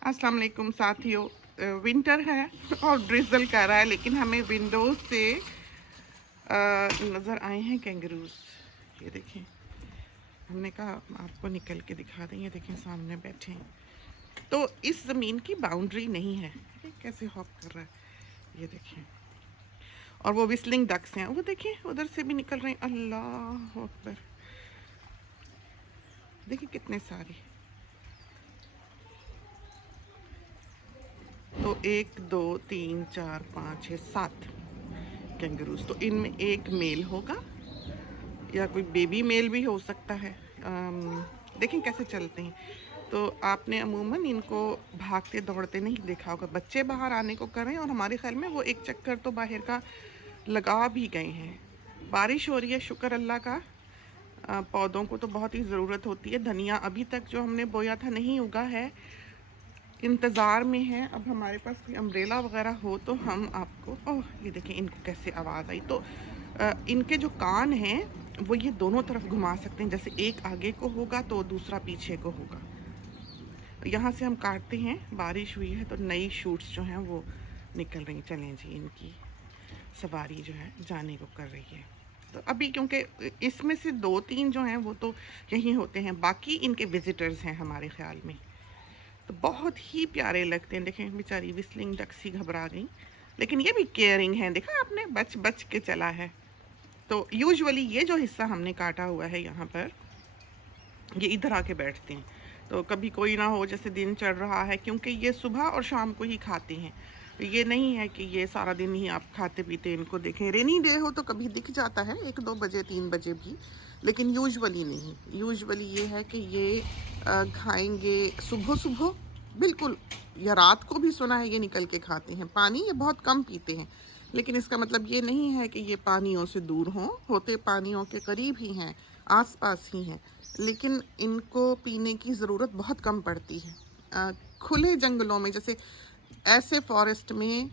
अस्सलाम वालेकुम साथियों। विंटर है और ड्रिजल कर रहा है, लेकिन हमें विंडोज से नज़र आए हैं कैंगरूज। ये देखें, हमने कहा आपको निकल के दिखा दें। ये देखें सामने बैठे हैं। तो इस ज़मीन की बाउंड्री नहीं है। ये कैसे हॉप कर रहा है, ये देखें। और वो विस्लिंग डक्स हैं, वो देखें उधर से भी निकल रहे हैं। अल्लाह अकबर, देखिए कितने सारे। तो 1 2 3 4 5 6 7 कैंगरूज। तो इनमें एक मेल होगा या कोई बेबी मेल भी हो सकता है। देखें कैसे चलते हैं। तो आपने अमूमन इनको भागते दौड़ते नहीं देखा होगा। बच्चे बाहर आने को कर रहे हैं और हमारे ख्याल में वो एक चक्कर तो बाहर का लगा भी गए हैं। बारिश हो रही है, शुक्र अल्लाह का। पौधों को तो बहुत ही ज़रूरत होती है। धनिया अभी तक जो हमने बोया था नहीं उगा है, इंतज़ार में है। अब हमारे पास कोई अम्ब्रेला वगैरह हो तो हम आपको। ओह ये देखें इनको कैसे आवाज़ आई। तो इनके जो कान हैं वो ये दोनों तरफ घुमा सकते हैं। जैसे एक आगे को होगा तो दूसरा पीछे को होगा। यहाँ से हम काटते हैं। बारिश हुई है तो नई शूट्स जो हैं वो निकल रही। चलें जी, इनकी सवारी जो है जाने को कर रही है। तो अभी क्योंकि इसमें से 2-3 जो हैं वो तो यहीं होते हैं, बाकी इनके विजिटर्स हैं हमारे ख्याल में। तो बहुत ही प्यारे लगते हैं। देखें बेचारी विस्लिंग डक्सी घबरा गई, लेकिन ये भी केयरिंग है। देखा आपने, बच बच के चला है। तो यूजुअली ये जो हिस्सा हमने काटा हुआ है यहाँ पर, ये इधर आके बैठते हैं। तो कभी कोई ना हो, जैसे दिन चढ़ रहा है, क्योंकि ये सुबह और शाम को ही खाते हैं। तो ये नहीं है कि ये सारा दिन ही आप खाते पीते इनको देखें। रेनी डे हो तो कभी दिख जाता है 1-2 बजे 3 बजे भी, लेकिन यूजुअली नहीं। यूजुअली ये है कि ये खाएंगे सुबह सुबह बिल्कुल, या रात को भी सुना है ये निकल के खाते हैं। पानी ये बहुत कम पीते हैं, लेकिन इसका मतलब ये नहीं है कि ये पानियों से दूर हों। होते पानियों के करीब ही हैं, आसपास ही हैं, लेकिन इनको पीने की ज़रूरत बहुत कम पड़ती है। खुले जंगलों में, जैसे ऐसे फॉरेस्ट में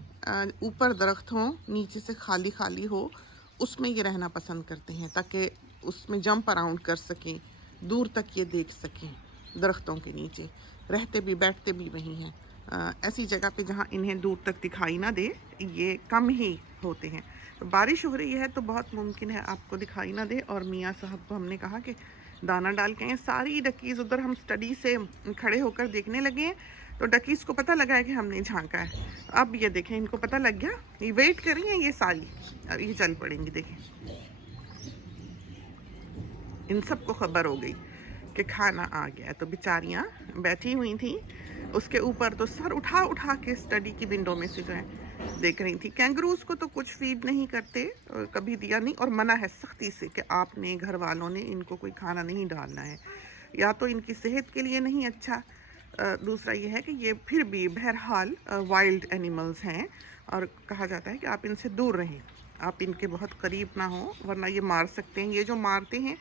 ऊपर दरख्त हों, नीचे से खाली खाली हो, उसमें ये रहना पसंद करते हैं ताकि उसमें जंप अराउंड कर सकें, दूर तक ये देख सकें। दरख्तों के नीचे रहते भी बैठते भी वहीं हैं। ऐसी जगह पे जहाँ इन्हें दूर तक दिखाई ना दे, ये कम ही होते हैं। तो बारिश हो रही है तो बहुत मुमकिन है आपको दिखाई ना दे। और मियाँ साहब को हमने कहा कि दाना डाल के आएँ। सारी डकीज़ उधर हम स्टडी से खड़े होकर देखने लगे हैं, तो डकीज़ को पता लगा है कि हमने झांका है। अब ये देखें, इनको पता लग गया, ये वेट कर रही हैं ये सारी। अब ये चल पड़ेंगी। देखें, इन सबको खबर हो गई कि खाना आ गया। तो बेचारियाँ बैठी हुई थी उसके ऊपर, तो सर उठा उठा के स्टडी की विंडो में से जो है देख रही थी। कैंगरूज को तो कुछ फीड नहीं करते, कभी दिया नहीं, और मना है सख्ती से कि आपने, घर वालों ने इनको कोई खाना नहीं डालना है। या तो इनकी सेहत के लिए नहीं अच्छा, दूसरा ये है कि ये फिर भी बहरहाल वाइल्ड एनिमल्स हैं और कहा जाता है कि आप इनसे दूर रहें, आप इनके बहुत करीब ना हो, वरना ये मार सकते हैं। ये जो मारते हैं,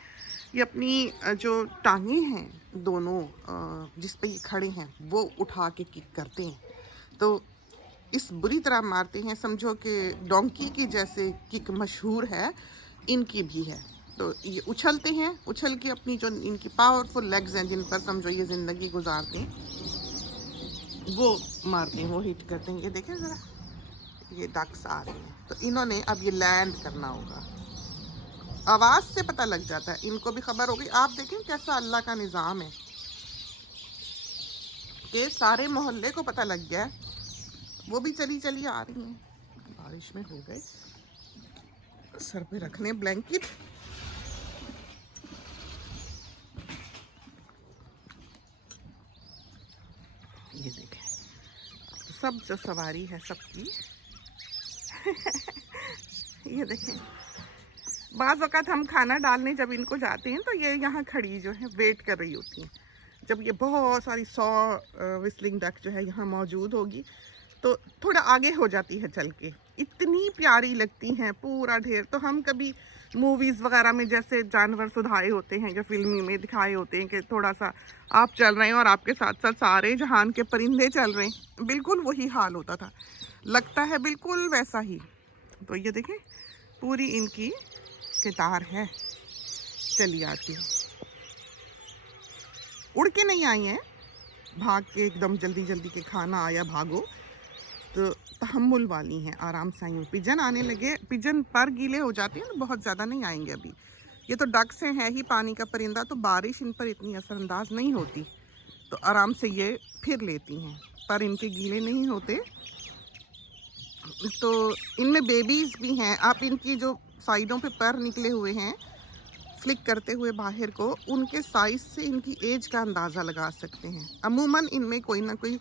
ये अपनी जो टांगें हैं दोनों, जिस पे ये खड़े हैं, वो उठा के किक करते हैं। तो इस बुरी तरह मारते हैं, समझो कि डोंकी की जैसे किक मशहूर है, इनकी भी है। तो ये उछलते हैं, उछल के अपनी जो इनकी पावरफुल लेग्स हैं जिन पर समझो ये ज़िंदगी गुजारते हैं, वो मारते हैं, वो हिट करते हैं। ये देखें ज़रा, ये डक्स आ रहे हैं। तो इन्होंने अब ये लैंड करना होगा। आवाज़ से पता लग जाता है, इनको भी खबर हो गई। आप देखें कैसा अल्लाह का निज़ाम है कि सारे मोहल्ले को पता लग गया। वो भी चली चली आ रही हैं। बारिश में हो गए, सर पे रखने ब्लैंकेट। ये देखें, सब जो सवारी है सबकी ये देखें, बाज़ औक़ात हम खाना डालने जब इनको जाते हैं तो ये यहाँ खड़ी जो है वेट कर रही होती हैं। जब ये बहुत सारी 100 विस्लिंग डक जो है यहाँ मौजूद होगी तो थोड़ा आगे हो जाती है चल के। इतनी प्यारी लगती हैं, पूरा ढेर। तो हम कभी मूवीज़ वगैरह में जैसे जानवर सुधाए होते हैं या फिल्मी में दिखाए होते हैं कि थोड़ा सा आप चल रहे हैं और आपके साथ साथ सारे जहान के परिंदे चल रहे हैं, बिल्कुल वही हाल होता था, लगता है बिल्कुल वैसा ही। तो ये देखें, पूरी इनकी कितार है, चली आती है। उड़ के नहीं आई हैं, भाग के एकदम जल्दी जल्दी के खाना आया भागो, तो तहम्मुल वाली हैं, आराम से आएंगे। पिजन आने लगे, पिजन पर गीले हो जाते हैं, बहुत ज़्यादा नहीं आएंगे अभी। ये तो डक्स हैं, है ही पानी का परिंदा, तो बारिश इन पर इतनी असरअंदाज नहीं होती, तो आराम से ये फिर लेती हैं, पर इनके गीले नहीं होते। तो इनमें बेबीज़ भी हैं, आप इनकी जो साइडों पे पर निकले हुए हैं फ्लिक करते हुए बाहर को, उनके साइज से इनकी एज का अंदाज़ा लगा सकते हैं। अमूमन इनमें कोई ना कोई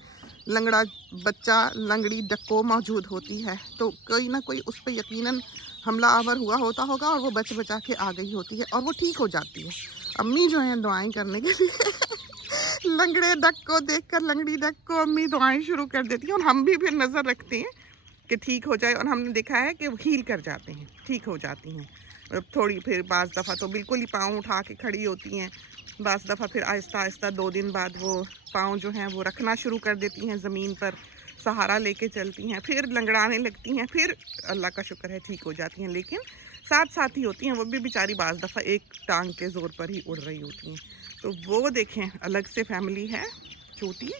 लंगड़ा बच्चा, लंगड़ी डक्को मौजूद होती है, तो कोई ना कोई उस पर यकीनन हमला आवर हुआ होता होगा और वो बच बचा के आ गई होती है और वो ठीक हो जाती है। अम्मी जो हैं दुआएं करने के लिए लंगड़े डक को देखकर, लंगड़ी डक को अम्मी दुआएं शुरू कर देती हैं, और हम भी फिर नज़र रखते हैं कि ठीक हो जाए, और हमने देखा है कि वो हील कर जाते हैं, ठीक हो जाती हैं। थोड़ी फिर बाज़ दफ़ा तो बिल्कुल ही पाँव उठा के खड़ी होती हैं, बाज़ दफ़ा फिर आहिस्ता आहिस्ता 2 दिन बाद वो पाँव जो हैं वो रखना शुरू कर देती हैं ज़मीन पर, सहारा लेके चलती हैं, फिर लंगड़ाने लगती हैं, फिर अल्लाह का शुक्र है ठीक हो जाती हैं। लेकिन साथ साथ ही होती हैं, वो भी बेचारी बाज़ दफ़ा एक टांग के ज़ोर पर ही उड़ रही होती हैं। तो वो देखें अलग से फैमिली है छोटी,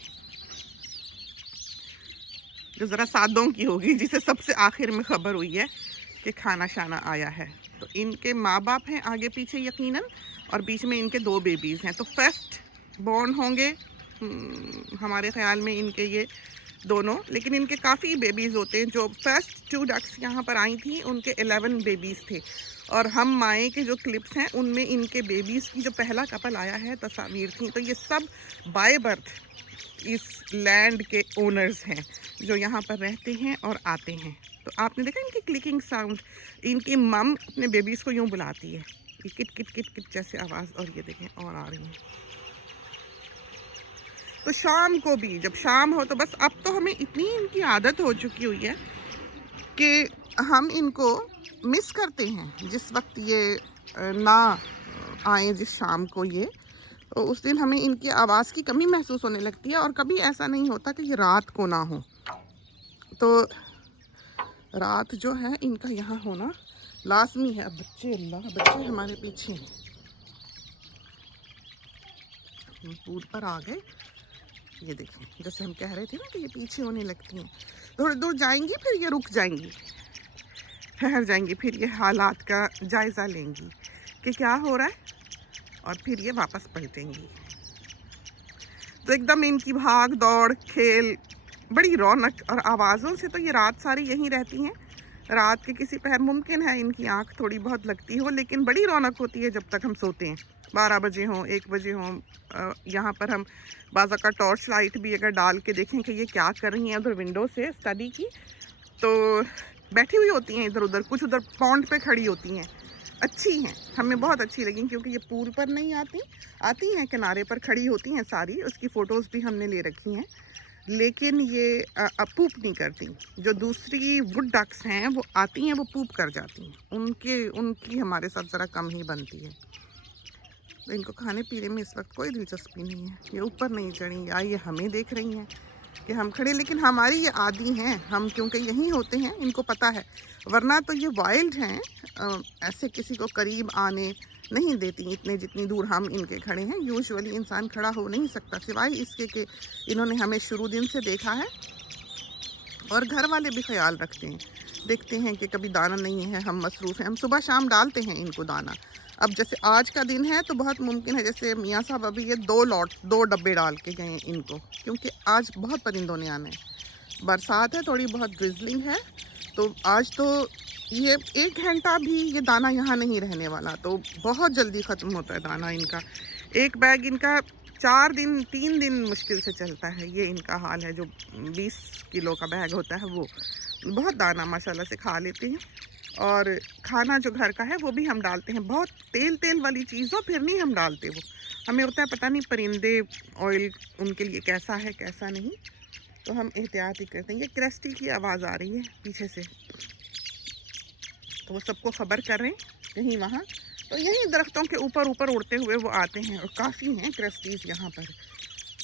जो ज़रा सादों की होगी, जिसे सबसे आखिर में ख़बर हुई है कि खाना शाना आया है। तो इनके माँ बाप हैं आगे पीछे यकीनन, और बीच में इनके 2 बेबीज़ हैं। तो फर्स्ट बॉर्न होंगे हमारे ख़्याल में इनके ये दोनों, लेकिन इनके काफ़ी बेबीज़ होते हैं। जो फर्स्ट 2 डक्स यहाँ पर आई थी उनके 11 बेबीज़ थे, और हम माए के जो क्लिप्स हैं उनमें इनके बेबीज़ की जो पहला कपल आया है तस्वीर थी। तो ये सब बाय बर्थ इस लैंड के ओनर्स हैं, जो यहाँ पर रहते हैं और आते हैं। तो आपने देखा इनकी क्लिकिंग साउंड, इनकी मम अपने बेबीज़ को यूँ बुलाती है, ये किट किट किट किट जैसे आवाज़, और ये देखें और आ रही हैं। तो शाम को भी, जब शाम हो तो बस, अब तो हमें इतनी इनकी आदत हो चुकी हुई है कि हम इनको मिस करते हैं। जिस वक्त ये ना आए, जिस शाम को ये, तो उस दिन हमें इनकी आवाज़ की कमी महसूस होने लगती है, और कभी ऐसा नहीं होता कि ये रात को ना हो। तो रात जो है इनका यहाँ होना लाजमी है। अब बच्चे, अल्लाह, बच्चे हमारे पीछे हैं, पूल पर आ गए। ये देखें, जैसे हम कह रहे थे ना कि ये पीछे होने लगती हैं, थोड़ी दूर जाएंगी फिर ये रुक जाएंगी, ठहर जाएंगी, फिर ये हालात का जायज़ा लेंगी कि क्या हो रहा है, और फिर ये वापस पलटेंगी। तो एकदम इनकी भाग दौड़, खेल, बड़ी रौनक, और आवाज़ों से तो ये रात सारी यहीं रहती हैं। रात के किसी पहर मुमकिन है इनकी आँख थोड़ी बहुत लगती हो, लेकिन बड़ी रौनक होती है जब तक हम सोते हैं, 12 बजे हों, 1 बजे हों। यहाँ पर हम बाज़ा का टॉर्च लाइट भी अगर डाल के देखें कि ये क्या कर रही हैं उधर विंडो से स्टडी की, तो बैठी हुई होती हैं इधर उधर, कुछ उधर पॉन्ड पे खड़ी होती हैं। अच्छी हैं, हमें बहुत अच्छी लगी, क्योंकि ये पूल पर नहीं आती हैं, किनारे पर खड़ी होती हैं सारी। उसकी फ़ोटोज़ भी हमने ले रखी हैं, लेकिन ये पूप नहीं करती। जो दूसरी वुड डक्स हैं वो आती हैं, वो पूप कर जाती हैं, उनकी हमारे साथ ज़रा कम ही बनती है। तो इनको खाने पीने में इस वक्त कोई दिलचस्पी नहीं है। ये ऊपर नहीं चढ़ी, या ये हमें देख रही हैं कि हम खड़े, लेकिन हमारी ये आदी हैं, हम क्योंकि यहीं होते हैं, इनको पता है। वरना तो ये वाइल्ड हैं, ऐसे किसी को करीब आने नहीं देती इतने जितनी दूर हम इनके खड़े हैं। यूजुअली इंसान खड़ा हो नहीं सकता, सिवाय इसके कि इन्होंने हमें शुरू दिन से देखा है, और घर वाले भी ख्याल रखते हैं, देखते हैं कि कभी दाना नहीं है, हम मसरूफ़ हैं, हम सुबह शाम डालते हैं इनको दाना। अब जैसे आज का दिन है तो बहुत मुमकिन है, जैसे मियाँ साहब अभी ये 2 डब्बे डाल के गए इनको, क्योंकि आज बहुत परिंदों ने आने, बरसात है, थोड़ी बहुत ड्रिजलिंग है, तो आज तो ये 1 घंटा भी ये दाना यहाँ नहीं रहने वाला, तो बहुत जल्दी ख़त्म होता है दाना इनका। एक बैग इनका 3 दिन मुश्किल से चलता है, ये इनका हाल है। जो 20 किलो का बैग होता है वो, बहुत दाना माशाल्लाह से खा लेते हैं, और खाना जो घर का है वो भी हम डालते हैं। बहुत तेल वाली चीज़ हो फिर नहीं हम डालते, वो हमें होता है पता नहीं परिंदे ऑयल उनके लिए कैसा है कैसा नहीं, तो हम एहतियात ही करते हैं। ये क्रेस्टी की आवाज़ आ रही है पीछे से, तो वो सबको ख़बर कर रहे हैं कहीं वहाँ, तो यहीं दरख्तों के ऊपर उड़ते हुए वो आते हैं, और काफ़ी हैं क्रेस्टीज़ यहाँ पर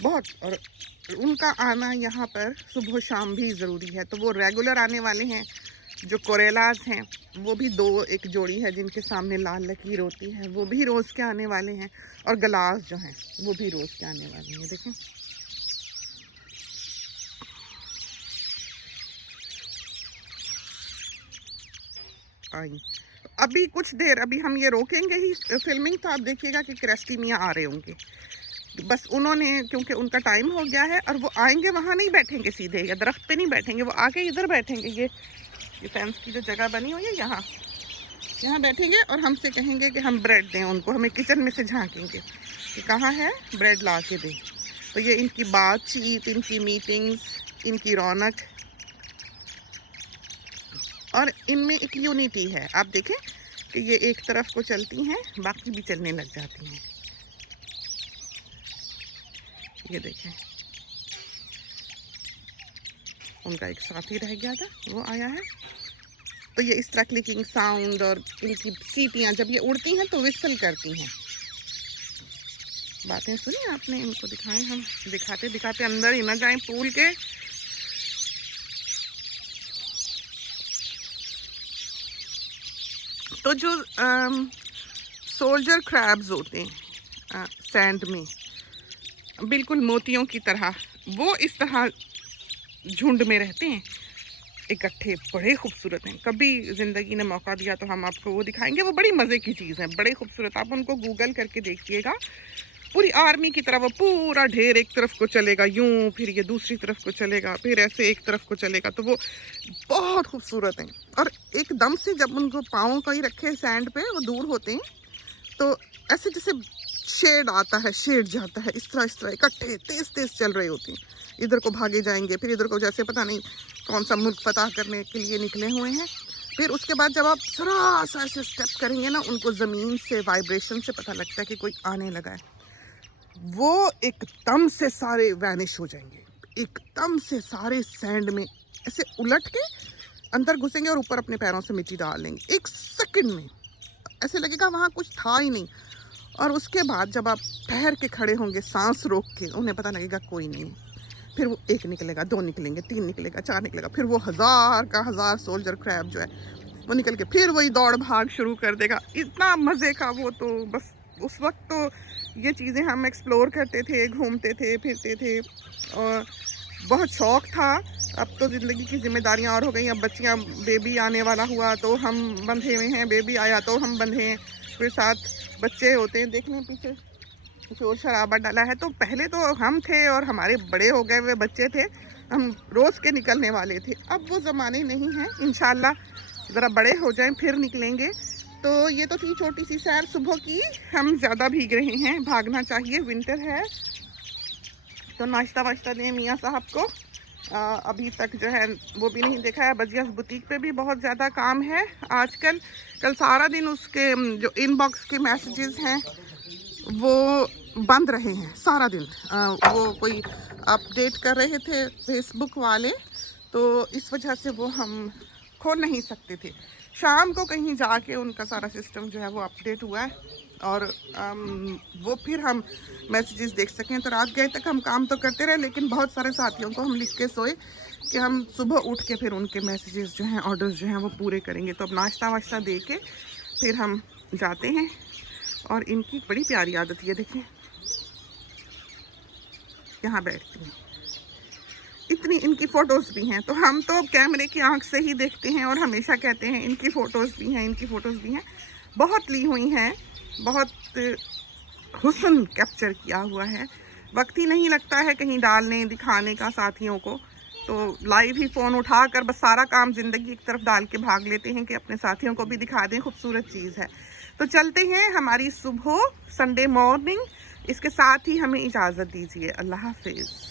बहुत, और उनका आना यहाँ पर सुबह शाम भी ज़रूरी है। तो वो रेगुलर आने वाले हैं। जो कोरेलाज हैं वो भी 1 जोड़ी है जिनके सामने लाल लकीर होती है, वो भी रोज़ के आने वाले हैं, और गलास जो हैं वो भी रोज़ के आने वाले हैं। देखें आई। अभी कुछ देर, अभी हम ये रोकेंगे ही फिल्मिंग, तो आप देखिएगा कि क्रिस्टी मियाँ आ रहे होंगे। बस उन्होंने, क्योंकि उनका टाइम हो गया है, और वो आएंगे, वहाँ नहीं बैठेंगे सीधे या दरख्त पे नहीं बैठेंगे, वो आके इधर बैठेंगे। ये फेंस की जो जगह बनी हुई है, यहाँ बैठेंगे और हमसे कहेंगे कि हम ब्रेड दें उनको। हमें किचन में से झांकेंगे कि कहाँ है, ब्रेड ला के दें। तो ये इनकी बातचीत, इनकी मीटिंग्स, इनकी रौनक, और इनमें एक यूनिटी है। आप देखें कि ये एक तरफ को चलती हैं, बाकी भी चलने लग जाती हैं। ये देखें, उनका एक साथी रह गया था, वो आया है। तो ये इस तरह क्लिकिंग साउंड, और इनकी सीटियाँ जब ये उड़ती हैं तो विसल करती हैं। बातें सुनी आपने, इनको दिखाएं, हम दिखाते दिखाते अंदर ही ना जाएं पूल के। तो जो सोल्जर क्रैब्स होते हैं सैंड में, बिल्कुल मोतियों की तरह, वो इस तरह झुंड में रहते हैं इकट्ठे, बड़े खूबसूरत हैं। कभी ज़िंदगी ने मौका दिया तो हम आपको वो दिखाएंगे, वो बड़ी मज़े की चीज़ है, बड़े खूबसूरत। आप उनको गूगल करके देखिएगा। पूरी आर्मी की तरह वो पूरा ढेर एक तरफ को चलेगा यूं, फिर ये दूसरी तरफ को चलेगा, फिर ऐसे एक तरफ को चलेगा। तो वो बहुत खूबसूरत हैं। और एकदम से जब उनको पाँव कहीं रखे सैंड पे, वो दूर होते हैं, तो ऐसे जैसे शेड आता है, शेड जाता है, इस तरह इकट्ठे तेज तेज चल रहे होते हैं। इधर को भागे जाएंगे, फिर इधर को, जैसे पता नहीं कौन सा मुल्क फतह करने के लिए निकले हुए हैं। फिर उसके बाद जब आप जरा सा ऐसे स्टेप करेंगे ना, उनको ज़मीन से वाइब्रेशन से पता लगता है कि कोई आने लगा है। वो एकदम से सारे वैनिश हो जाएंगे, एकदम से सारे सैंड में ऐसे उलट के अंदर घुसेंगे और ऊपर अपने पैरों से मिट्टी डाल लेंगे। एक सेकंड में ऐसे लगेगा वहाँ कुछ था ही नहीं। और उसके बाद जब आप ठहर के खड़े होंगे, सांस रोक के, उन्हें पता लगेगा कोई नहीं। फिर वो एक निकलेगा, दो निकलेंगे, तीन निकलेगा, चार निकलेगा, फिर वो हज़ार का हज़ार सोल्जर क्रैब जो है वो निकल के फिर वही दौड़ भाग शुरू कर देगा। इतना मज़े का वो, तो बस उस वक्त तो ये चीज़ें हम एक्सप्लोर करते थे, घूमते थे, फिरते थे, और बहुत शौक़ था। अब तो ज़िंदगी की जिम्मेदारियां और हो गई। अब बच्चियां, बेबी आने वाला हुआ तो हम बंधे हुए हैं, बेबी आया तो हम बंधे हैं, फिर साथ बच्चे होते हैं। देखने पीछे शोर शराबा डाला है। तो पहले तो हम थे और हमारे बड़े हो गए हुए बच्चे थे, हम रोज़ के निकलने वाले थे। अब वो ज़माने नहीं हैं। इंशाल्लाह ज़रा बड़े हो जाएं फिर निकलेंगे। तो ये तो थी छोटी सी सैर सुबह की। हम ज़्यादा भीग रहे हैं, भागना चाहिए, विंटर है। तो नाश्ता वाश्ता दें मियाँ साहब को। अभी तक जो है वो भी नहीं देखा है। बजियास बुटीक पे भी बहुत ज़्यादा काम है आजकल। कल सारा दिन उसके जो इनबॉक्स के मैसेजेस हैं वो बंद रहे हैं सारा दिन। वो कोई अपडेट कर रहे थे फेसबुक वाले, तो इस वजह से वो हम खोल नहीं सकते थे। शाम को कहीं जाके उनका सारा सिस्टम जो है वो अपडेट हुआ है, और वो फिर हम मैसेजेस देख सकें। तो रात गए तक हम काम तो करते रहे, लेकिन बहुत सारे साथियों को हम लिख के सोए कि हम सुबह उठ के फिर उनके मैसेजेस जो हैं, ऑर्डर्स जो हैं वो पूरे करेंगे। तो अब नाश्ता वाश्ता दे के फिर हम जाते हैं। और इनकी बड़ी प्यारी आदत ये देखें, यहाँ बैठती हैं। इतनी इनकी फ़ोटोज़ भी हैं। तो हम तो कैमरे की आंख से ही देखते हैं और हमेशा कहते हैं इनकी फ़ोटोज़ भी हैं, इनकी फ़ोटोज़ भी हैं। बहुत ली हुई हैं, बहुत हुस्न कैप्चर किया हुआ है। वक्त ही नहीं लगता है कहीं डालने दिखाने का साथियों को। तो लाइव ही फ़ोन उठा कर बस सारा काम ज़िंदगी एक तरफ डाल के भाग लेते हैं कि अपने साथियों को भी दिखा दें, खूबसूरत चीज़ है। तो चलते हैं हमारी सुबह संडे मॉर्निंग। इसके साथ ही हमें इजाज़त दीजिए। अल्लाह हाफ़िज़।